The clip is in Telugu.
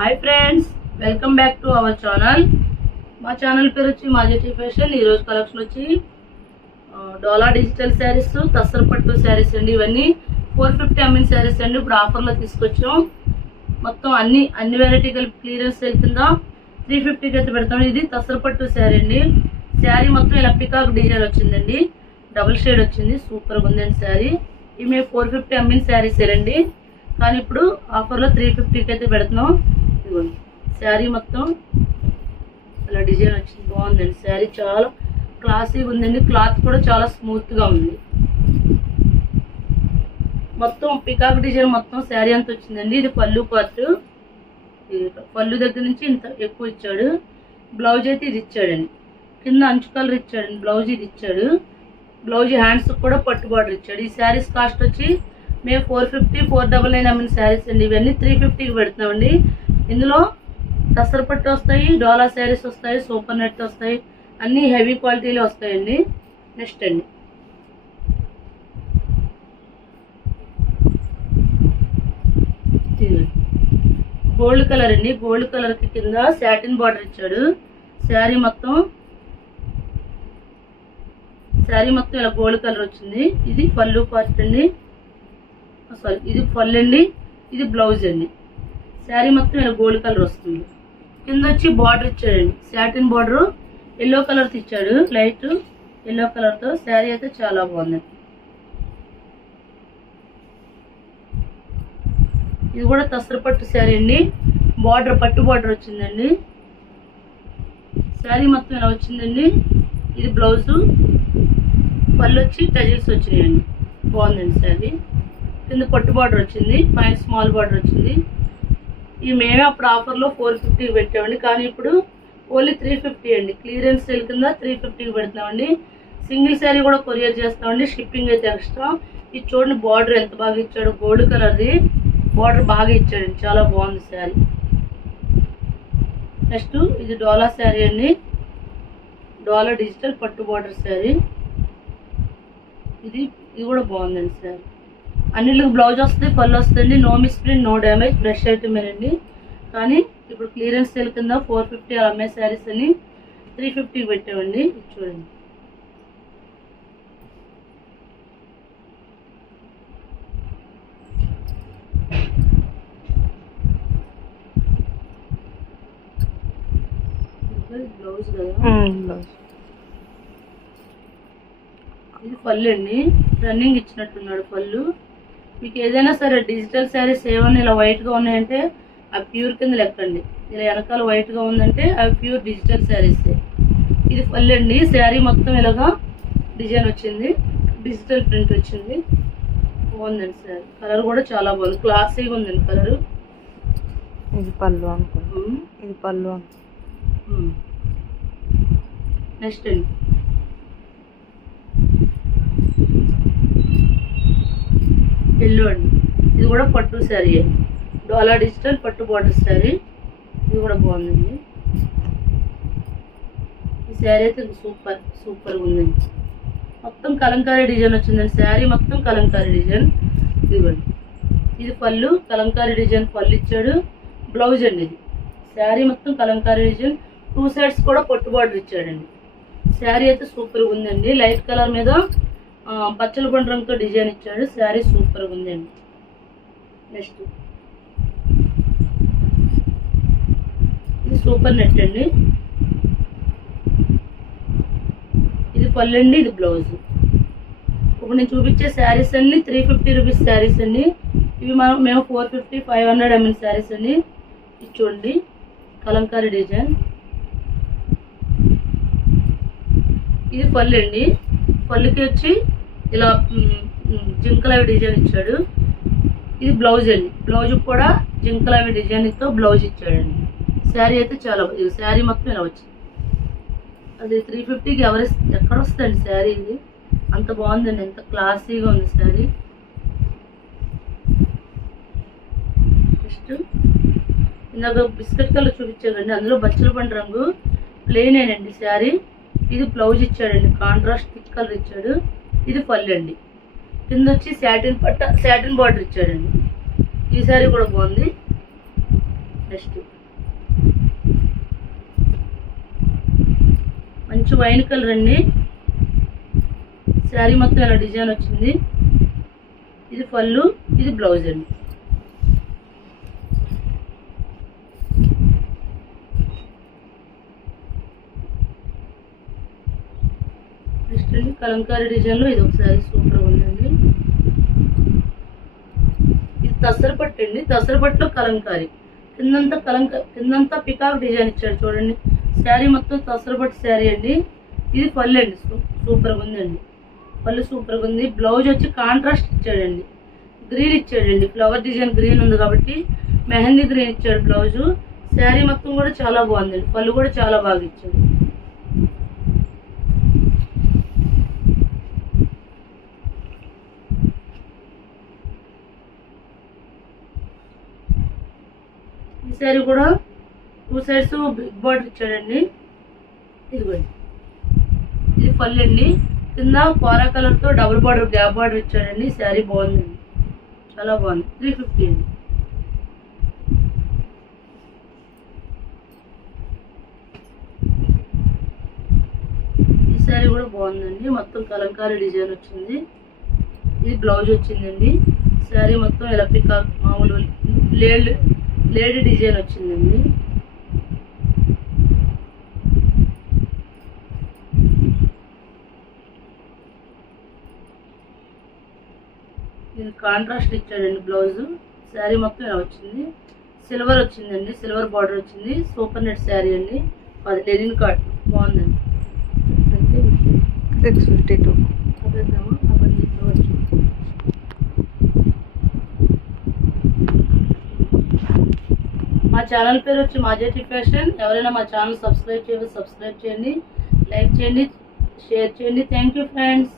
Hi friends welcome back to our channel మా ఛానల్ పేరు వచ్చి మాజెటీ ఫ్యాషన్. ఈరోజు కలెక్షన్ వచ్చి డోలా డిజిటల్ శారీస్ తస్సర పట్టు శారీస్ అండి ఇవన్నీ. ఫోర్ ఫిఫ్టీ ఎంఎన్ శారీస్ అండి. ఇప్పుడు ఆఫర్లో తీసుకొచ్చాం. మొత్తం అన్ని అన్ని వెరైటీ కలిపి క్లియరెన్స్ వెళ్తుందా త్రీ ఫిఫ్టీకి అయితే పెడతాం. ఇది తస్సర పట్టు శారీ అండి. శారీ మొత్తం ఇలా పికాక్ డిజైన్ వచ్చిందండి. డబుల్ షేడ్ వచ్చింది. సూపర్గా ఉందండి శారీ ఇవి మేము ఫోర్ ఫిఫ్టీ ఎంఎన్ శారీస్ అండి. కానీ ఇప్పుడు ఆఫర్లో త్రీ ఫిఫ్టీకి అయితే పెడుతున్నాం. ఇదిగోండి. శారీ మొత్తం అలా డిజైన్ వచ్చింది. బాగుందండి శారీ. చాలా క్లాసీగా ఉందండి. క్లాత్ కూడా చాలా స్మూత్గా ఉంది. మొత్తం పికాక్ డిజైన్ మొత్తం శారీ అంతా వచ్చిందండి. ఇది పళ్ళు పార్ట్ పళ్ళు దగ్గర నుంచి ఇంత ఎక్కువ ఇచ్చాడు. బ్లౌజ్ అయితే ఇది ఇచ్చాడండి. కింద అంచు కలర్ ఇచ్చాడండి. బ్లౌజ్ ఇది ఇచ్చాడు. బ్లౌజ్ హ్యాండ్స్ కూడా పట్టు బార్డర్ ఇచ్చాడు. ఈ శారీస్ కాస్ట్ వచ్చి మేము four fifty four double nine అమ్మిన శారీస్ అండి. ఇవన్నీ త్రీ ఫిఫ్టీకి పెడుతున్నామండి. ఇందులో దసరా పట్టు వస్తాయి డోలా శారీస్ వస్తాయి సూపర్ నెట్ వస్తాయి అన్నీ హెవీ క్వాలిటీలో వస్తాయండి. నెక్స్ట్ అండి. గోల్డ్ కలర్ అండి. గోల్డ్ కలర్కి కింద శాటిన్ బార్డర్ ఇచ్చాడు. శారీ మొత్తం శారీ మొత్తం ఇలా గోల్డ్ కలర్ వచ్చింది. ఇది పళ్ళు పార్ట్ అండి. సారీ. ఇది పళ్ళు అండి. ఇది బ్లౌజ్ అండి. శారీ మొత్తం ఇలా గోల్డ్ కలర్ వస్తుంది. కింద వచ్చి బార్డర్ ఇచ్చాడండి. సాటిన్ బార్డర్ ఎల్లో కలర్ ఇచ్చాడు లైట్ ఎల్లో కలర్తో శారీ అయితే చాలా బాగుంది ఇది కూడా తసర పట్టు శారీ అండి. బార్డర్ పట్టు బార్డర్ వచ్చిందండి. శారీ మొత్తం ఇలా వచ్చిందండి. ఇది బ్లౌజు. పళ్ళు వచ్చి టజిల్స్ వచ్చినాయండి. బాగుందండి శారీ. కింద పట్టు బార్డర్ వచ్చింది. పైన స్మాల్ బార్డర్ వచ్చింది. ఈ మేమే అప్పుడు ఆఫర్లో ఫోర్ ఫిఫ్టీకి పెట్టామండి. కానీ ఇప్పుడు ఓన్లీ త్రీ ఫిఫ్టీ అండి. క్లియరెన్స్ సేల్ కింద త్రీ ఫిఫ్టీకి పెడుతున్నామండి. సింగిల్ శారీ కూడా కొరియర్ చేస్తామండి. షిప్పింగ్ అయితే ఎక్స్ట్రా. ఇది చూడండి బార్డర్ ఎంత బాగా ఇచ్చాడు. గోల్డ్ కలర్ది బార్డర్ బాగా ఇచ్చాడండి. చాలా బాగుంది శారీ. నెక్స్ట్ ఇది డోలా శారీ అండి. డోలా డిజిటల్ పట్టు బార్డర్ శారీ. ఇది ఇది కూడా బాగుందండి శారీ. అన్నిటికి బ్లౌజ్ వస్తుంది పళ్ళు వస్తుంది no miss print no damage fresh item అండి కానీ ఇప్పుడు క్లియరెన్స్ సేల్ కింద ఫోర్ ఫిఫ్టీ అలా అమ్మే శారీస్ అని త్రీ ఫిఫ్టీకి పెట్టామండి. చూడండి. బ్లౌజ్ కదా? ఇది పళ్ళు అండి. రన్నింగ్ ఇచ్చినట్టున్నాడు పళ్ళు. మీకు ఏదైనా సరే డిజిటల్ శారీస్ ఏమైనా ఇలా వైట్గా ఉన్నాయంటే అవి ప్యూర్ కింద లెక్కండి. ఇలా వెనకాల వైట్గా ఉందంటే అవి ప్యూర్ డిజిటల్ శారీస్ ఇది అండి శారీ మొత్తం ఇలాగా డిజైన్ వచ్చింది. డిజిటల్ ప్రింట్ వచ్చింది. బాగుందండి శారీ. కలర్ కూడా చాలా బాగుంది. క్లాసీగా ఉందండి కలరు. ఇది పళ్ళు అనుకో ఇది పళ్ళు నెక్స్ట్ అండి. ఎల్లు అండి ఇది కూడా పట్టు శారీ డోలా డిజిటల్ పట్టు బార్డర్ శారీ ఇది కూడా బాగుందండి. ఈ శారీ అయితే సూపర్ సూపర్ ఉందండి. మొత్తం కలంకారీ డిజైన్ వచ్చిందండి. శారీ మొత్తం కలంకారీ డిజైన్. ఇదిగోండి. ఇది పళ్ళు కలంకారీ డిజైన్ పళ్ళు ఇచ్చాడు. బ్లౌజ్ అండి ఇది. శారీ మొత్తం కలంకారీ డిజైన్. టూ సైడ్స్ కూడా పట్టు బార్డర్ ఇచ్చాడండి. శారీ అయితే సూపర్ ఉందండి. లైట్ కలర్ మీద పచ్చల పండు రంగుతో డిజైన్ ఇచ్చాడు. శారీ సూపర్ ఉందండి. నెక్స్ట్. ఇది సూపర్ నెట్ అండి. ఇది పళ్ళు అండి ఇది బ్లౌజ్. ఇప్పుడు నేను చూపించే శారీస్ అన్ని త్రీ ఫిఫ్టీ రూపీస్ శారీస్ అండి. ఇవి మనం మేము four fifty five hundred ML saris అండి. ఇది చూడండి. కలంకారీ డిజైన్. ఇది పళ్ళు అండి. పళ్ళుకి వచ్చి ఇలా జింకలవి డిజైన్ ఇచ్చాడు. ఇది బ్లౌజ్ అండి. బ్లౌజ్ కూడా జింకలవి డిజైన్తో బ్లౌజ్ ఇచ్చాడండి. శారీ అయితే చాలా ఇది శారీ మొత్తం ఇలా వచ్చింది. అది త్రీ ఫిఫ్టీకి ఎవరి ఎక్కడ వస్తుందండి శారీ ఇది? అంత బాగుందండి ఎంత క్లాసీగా ఉంది శారీ. నెక్స్ట్ ఇందాక బిస్కెట్ కలర్ చూపించాడండి అందులో బచ్చల పండు రంగు ప్లెయిన్ ఏనండి శారీ. ఇది బ్లౌజ్ ఇచ్చాడండి. కాంట్రాస్ట్ థిక్ కలర్ ఇచ్చాడు. ఇది పల్లె అండి. కింద వచ్చి శాటిన్ పట్ట శాటిన్ బార్డర్ ఇచ్చాడండి. ఈ సారీ కూడా బాగుంది. నెక్స్ట్ మంచి వైన్ కలర్ అండి. శారీ మొత్తం ఇలా డిజైన్ వచ్చింది. ఇది పళ్ళు ఇది బ్లౌజ్ అండి. చూడండి కలంకారీ డిజైన్లో ఇది ఒక శారీ సూపర్ ఉందండి. ఇది తసరపట్టు అండి. తసరపట్టులో కలంకారీ. కిందంతా కలంక కిందంతా పికాక్ డిజైన్ ఇచ్చాడు చూడండి. శారీ మొత్తం తసరపట్టు శారీ అండి. ఇది పళ్ళు అండి. సూ- సూపర్గా ఉందండి. పళ్ళు సూపర్గా ఉంది. బ్లౌజ్ వచ్చి కాంట్రాస్ట్ ఇచ్చాడండి. గ్రీన్ ఇచ్చాడండి. ఫ్లవర్ డిజైన్ గ్రీన్ ఉంది కాబట్టి మెహందీ గ్రీన్ ఇచ్చాడు బ్లౌజు. శారీ మొత్తం కూడా చాలా బాగుందండి. పళ్ళు కూడా చాలా బాగా ఇచ్చాడు ఈ శారీ కూడా టూ సైడ్స్ బిగ్ బార్డర్ ఇచ్చాడండి. ఇదిగోండి. ఇది పళ్ళు అండి కింద పారా కలర్తో డబుల్ బార్డర్ గ్యాప్ బార్డర్ ఇచ్చాడండి. శారీ బాగుందండి. చాలా బాగుంది. త్రీ ఫిఫ్టీ అండి. ఈ శారీ కూడా బాగుందండి. మొత్తం కలంకారీ డిజైన్ వచ్చింది. ఇది బ్లౌజ్ వచ్చిందండి. శారీ మొత్తం ఇలా పికాక్ మామూలు లేడ్ లేడీ డిజైన్ వచ్చిందండి. ఇది కాంట్రాస్ట్ ఇచ్చాడండి బ్లౌజ్. శారీ మొత్తం ఇలా వచ్చింది. సిల్వర్ వచ్చిందండి. సిల్వర్ బార్డర్ వచ్చింది. సూపర్ నెట్ శారీ అండి. అది లెనిన్ కాట్ బాగుందండి. సిక్స్ ఫిఫ్టీ టూ మా ఛానల్ పేరు వచ్చి మాజేటి ఫ్యాషన్. ఎవరైనా మా ఛానల్ సబ్స్క్రైబ్ చేయాలి సబ్స్క్రైబ్ చేయండి లైక్ చేయండి షేర్ చేయండి. Thank you friends.